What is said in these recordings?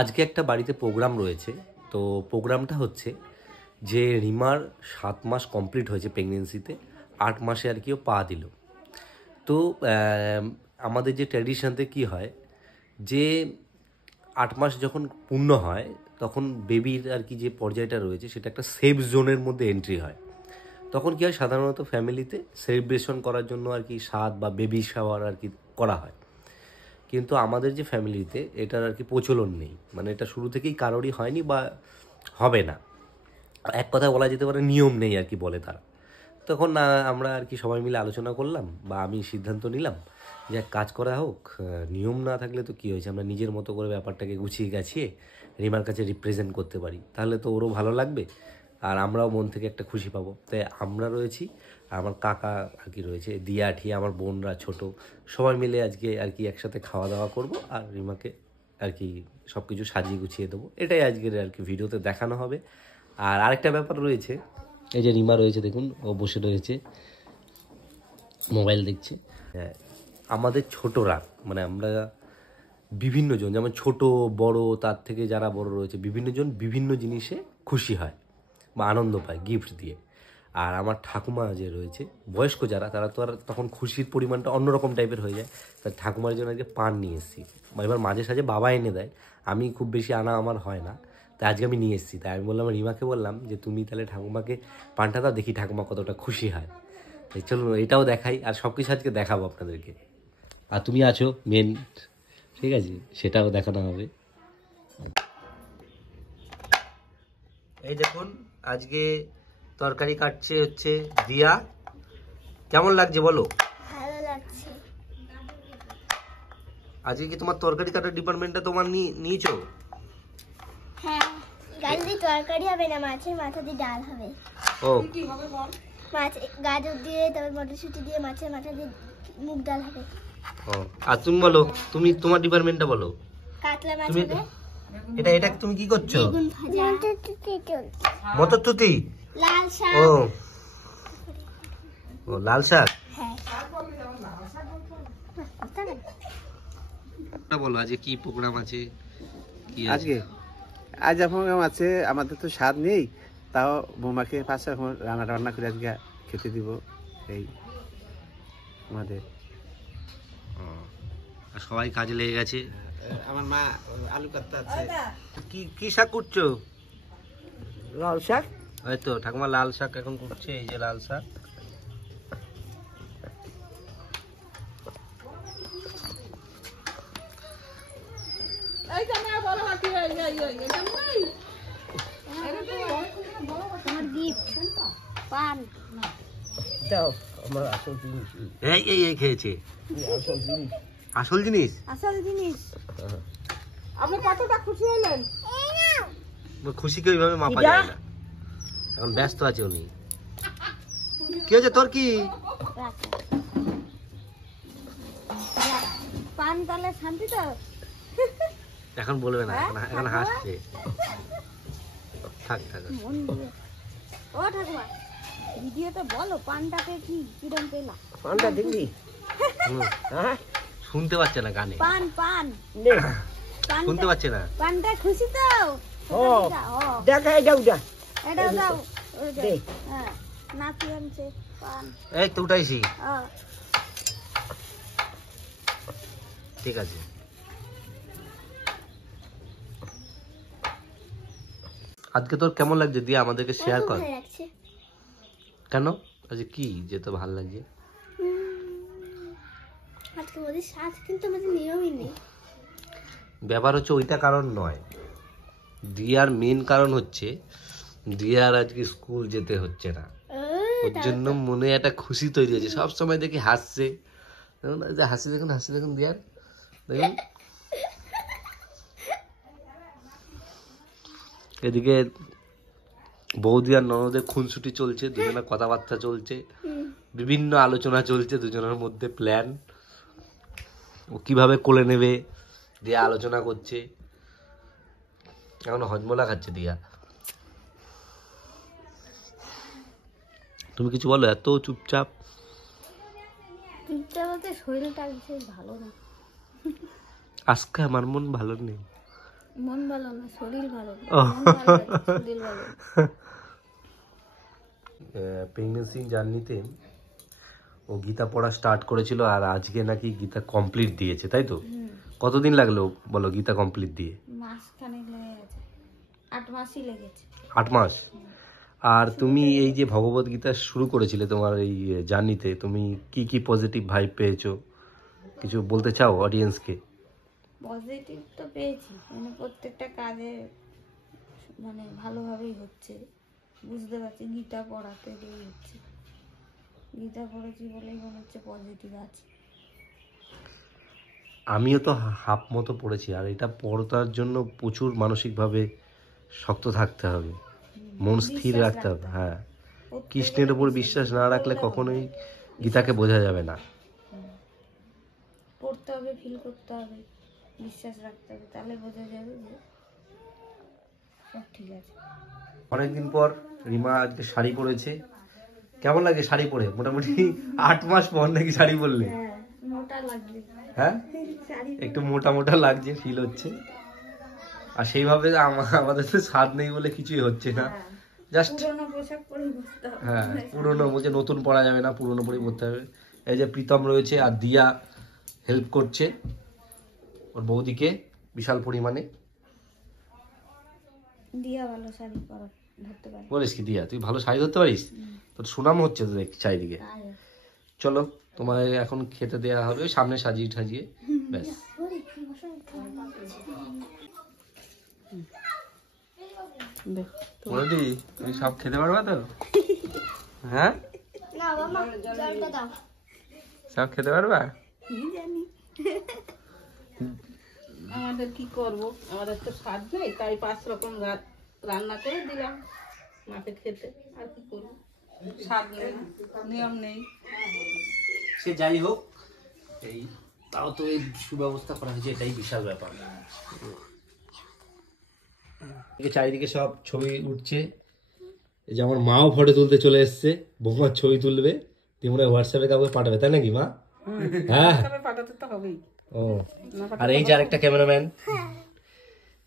আজকে একটা বাড়িতে প্রোগ্রাম রয়েছে। তো প্রোগ্রামটা হচ্ছে যে রিমার 7 মাস কমপ্লিট হয়েছে প্রেগনেন্সিতে, 8 মাসে আর কি ও পা দিল। তো আমাদের যে ট্র্যাডিশনতে কি হয় যে 8 মাস যখন পূর্ণ হয় তখন বেবির আর কি যে পর্যায়টা রয়েছে সেটা একটা সেফ জোনের মধ্যে এন্ট্রি হয়। তখন কি হয়, সাধারণত ফ্যামিলিতে সেলিব্রেশন করার জন্য আর কি স্বাদ বা বেবি শাওয়ার আর কি করা হয়। কিন্তু আমাদের যে ফ্যামিলিতে এটার আর কি প্রচলন নেই, মানে এটা শুরু থেকেই কারোরই হয়নি বা হবে না, এক কথা বলা যেতে পারে নিয়ম নেই আর কি বলে তারা। তখন আমরা আর কি সবাই মিলে আলোচনা করলাম বা আমি সিদ্ধান্ত নিলাম যে এক কাজ করা হোক, নিয়ম না থাকলে তো কী হয়েছে, আমরা নিজের মতো করে ব্যাপারটাকে গুছিয়ে গাছিয়ে রিমার কাছে রিপ্রেজেন্ট করতে পারি, তাহলে তো ওরও ভালো লাগবে আর আমরাও মন থেকে একটা খুশি পাবো। তাই আমরা রয়েছি, আমার কাকা আর কি রয়েছে, দিয়া ঠিয়া, আমার বোনরা ছোট, সবাই মিলে আজকে আর কি একসাথে খাওয়া দাওয়া করব আর রিমাকে আর কি সব কিছু সাজিয়ে গুছিয়ে দেবো। এটাই আজকের আর কি ভিডিওতে দেখানো হবে। আর আরেকটা ব্যাপার রয়েছে, এই যে রিমা রয়েছে দেখুন, ও বসে রয়েছে মোবাইল দেখছে। হ্যাঁ, আমাদের ছোটরা মানে আমরা বিভিন্ন জন, যেমন ছোট বড় তার থেকে যারা বড় রয়েছে বিভিন্ন জন বিভিন্ন জিনিসে খুশি হয় বা আনন্দ পায় গিফট দিয়ে। আর আমার ঠাকুমা যে রয়েছে বয়স্ক যারা, তারা তো আর তখন খুশির পরিমাণটা অন্যরকম টাইপের হয়ে যায়। তাই ঠাকুমার জন্য আজকে পান নিয়ে এসেছি। এবার মাঝে সাঝে বাবা এনে দেয়, আমি খুব বেশি আনা আমার হয় না, তাই আজকে আমি নিয়ে এসেছি। তাই আমি বললাম, রিমাকে বললাম যে তুমি তাহলে ঠাকুমাকে পানটা দাও, দেখি ঠাকুমা কতটা খুশি হয়। তাই চলুন এটাও দেখাই, আর সব কিছু আজকে দেখাবো আপনাদেরকে। আর তুমি আছো মেন, ঠিক আছে, সেটাও দেখানো হবে। এই দেখুন আজকে তরকারি কাটছে হচ্ছে দিয়া। কেমন লাগছে বলো? ভালো লাগছে। আজকে কি তোমার তরকারি কাটার ডিপার্টমেন্টটা তোমার নিয়েছো? হ্যাঁ, ডাল দিয়ে তরকারি হবে না, মাছের মাথা দিয়ে ডাল হবে। ও মাছ গাজর দিয়ে, তারপর মটরশুঁটি দিয়ে মাছের মাথা দিয়ে মুগ ডাল হবে। ও, আর তুমি বলো, তুমি তোমার ডিপার্টমেন্টটা বলো। কাতলা মাছ তুমি হবে। এটা তুমি কি করছো? বেগুন ভাজা। মটরশুঁটি? লাল শাক। ও ও, লাল শাক। হ্যাঁ। বলো আজকে কি প্রোগ্রাম আছে? আজকে প্রোগ্রাম আছে, আমাদের তো স্বাদ নেই, তাও বৌমাকে পাশে রান্না করে আজকে খেতে দিব। এই আমাদের সবাই কাজে লেগে গেছে। আমার মা আলু কাটতে আছে। কি শাক করছো? লাল শাক। ওই তো ঠাকুমা লাল শাক এখন করছে, এই যে লাল শাক। পান দাও, আমার আসল জিনিস। এই খেয়েছে আসল জিনিস। আসল জিনিস। আপনি কতটা খুশি হলেন? খুশিকে ওইভাবে মাপা যায় না, এখন ব্যস্ত আছে উনি। কি হয়েছে তোর? কি পান তাহলে শান্তি তো? এখন বলবে না, এখন হাসছে। থাক থাক। ও ঠাকুমা, ভিডিওতে বলো পানটাকে কিরম পেলা? পানটা দেখবি? হ্যাঁ, শুনতে পাচ্ছে না গানে, পান পান শুনতে পাচ্ছে না। পানটা খুশি তো? ও দেখা এটা উঠা এটাও দাও। দে। হ্যাঁ, নাতি আনছে পান। এই তো উঠাইছি, ও ঠিক আছে। আজকে তোর কেমন লাগছে দিয়ে আমাদেরকে শেয়ার কর। ভালো লাগছে। কেন আজকে কি যে তো ভালো লাগছে? আজকে ওদের সাথ কিন্তু আমাদের নিয়মই নেই। ব্যাপার হচ্ছে ওইটা কারণ নয়, দিয়ার মেন কারণ হচ্ছে দিয়ার আজকে স্কুল যেতে হচ্ছে না, ওর জন্য মনে একটা খুশি তৈরি হয়েছে। সব সময় দেখি হাসছে, দেখুন হাসি, দেখুন হাসি, দেখুন দিয়ার, দেখুন। এদিকে বৌদি আর ননদের খুনসুটি চলছে, দুজনের কথাবার্তা চলছে, বিভিন্ন আলোচনা চলছে দুজনের মধ্যে, প্ল্যান ও কিভাবে কোলে নেবে দিয়া আলোচনা করছে। এখন হজমলা খাচ্ছে দিয়া। তুমি কিছু বলো, এত চুপচাপ। চুপচাপ বলতে শরীরটা বিশেষ ভালো না। আজকে আমার মন ভালো নেই। মন ভালো না, শরীর ভালো না। ও। শরীর ভালো। প্রেগনেন্সি জার্নিতে ও গীতা পড়া স্টার্ট করেছিল, আর আজকে নাকি গীতা কমপ্লিট দিয়েছে, তাই তো? কতদিন লাগলো বলো গীতা কমপ্লিট দিয়ে? মাসখানেক লেগে গেছে, 8 মাসই লেগেছে। 8 মাস। আর তুমি এই যে ভগবত গীতা শুরু করেছিলে তোমার এই জার্নিতে, তুমি কি কি পজিটিভ ভাইব পেয়েছো, কিছু বলতে চাও অডিয়েন্সকে? পজিটিভ তো পেয়েছি, মানে প্রত্যেকটা কাজে মানে ভালোভাবেই হচ্ছে, বুঝতে পারছি গীতা পড়াতে দিয়ে হচ্ছে। গীতা পড়েছি বলেই মনে হচ্ছে পজিটিভ আছে। আমিও তো হাফ মতো পড়েছি, আর এটা পড়ার জন্য প্রচুর মানসিকভাবে শক্ত থাকতে হবে, মন স্থির রাখতে হবে। হ্যাঁ, কৃষ্ণের উপর বিশ্বাস না রাখলে কখনোই গীতাকে বোঝা যাবে না। পড়তে হবে, ফিল করতে হবে, বিশ্বাস রাখতে হবে, তাহলে বোঝা যাবে যে সব ঠিক আছে। অনেকদিন পর রিমা আজকে শাড়ি পরেছে, কেমন লাগে শাড়ি পরে? মোটামুটি 8 মাস পর নাকি শাড়ি পরলে? হ্যাঁ, মোটা লাগবে। হ্যাঁ, একটু মোটা মোটা লাগছে, ফিল হচ্ছে। আর সেইভাবে আমাদের তো স্বাদ নেই বলে কিছুই হচ্ছে না, জাস্ট পুরোনো পোশাক পরে বসতে হবে। হ্যাঁ, পুরোনো বলছে নতুন পরা যাবে না, পুরোনো পরেই পরতে হবে। এই যে প্রীতম রয়েছে, আর দিয়া হেল্প করছে ওর বৌদিকে বিশাল পরিমাণে। দিয়া ভালো শাড়ি পরা ধরতে পারে। বলিস কি দিয়া, তুই ভালো শাড়ি ধরতে পারিস? তোর সুনাম হচ্ছে তো দেখছি চারিদিকে। চলো তোমার এখন খেতে দেওয়া হবে, সামনে সাজিয়ে ঠাজিয়ে, ব্যাস। বলদি তুমি সব খেতে পারবা তো? হ্যাঁ, না বাবা, জলটা দাও। সব খেতে পারবা? জানি আমাদের কি করব, আমাদের তো স্বাদ নেই, তাই 5 রকম রান্না করে দিলাম মাকে খেতে। আর কি করব, স্বাদ নেই, নিয়ম নেই। সে যাই হোক, এই তাও তো এই সুব্যবস্থা করা হয়েছে, এটাই বিশাল ব্যাপার। চারিদিকে সব ছবি উঠছে, এই যে আমার মাও ফটো তুলতে চলে এসছে, বৌমার ছবি তুলবে, দিয়ে মনে হয় হোয়াটসঅ্যাপে কাউকে পাঠাবে, তাই নাকি মা? হ্যাঁ, পাঠাতে তো হবেই। ও, আর এই যে আরেকটা ক্যামেরাম্যান,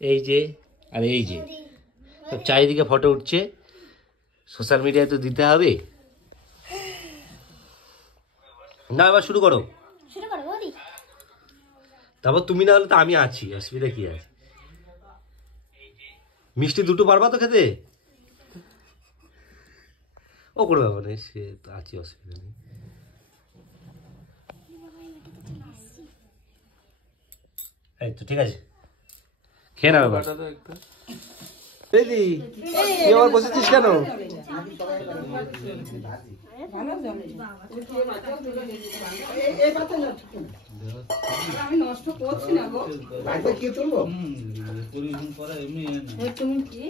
এই যে, আর এই যে সব চারিদিকে ফটো উঠছে, সোশ্যাল মিডিয়ায় তো দিতে হবে না। এবার শুরু করো। শুরু করো বৌদি। তারপর তুমি না হলে তো আমি আছি, অসুবিধা কি আছে? মিষ্টি দুটো পারবা তো খেতে? ও কোনো ব্যাপার নেই, সে তো আছি, অসুবিধা নেই। এই তো ঠিক আছে, খেয়ে নাও এবার। দিদি তুই আবার বসেছিস কেন? আমি নষ্ট করছি না গো। তুমি কি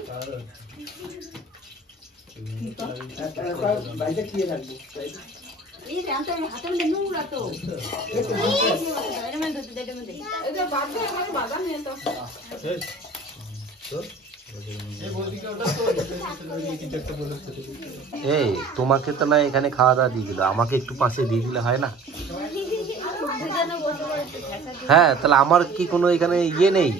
এই রান্না হাতের মধ্যে নোংরা তো, এই যে বাবা আমার বাবা নিয়ে তো এই তোমাকে তো না এখানে খাওয়া দাওয়া দিয়ে দিল, আমাকে একটু পাশে দিয়ে দিলে হয় না? হ্যাঁ, তাহলে আমার কি কোনো এখানে ইয়ে নেই?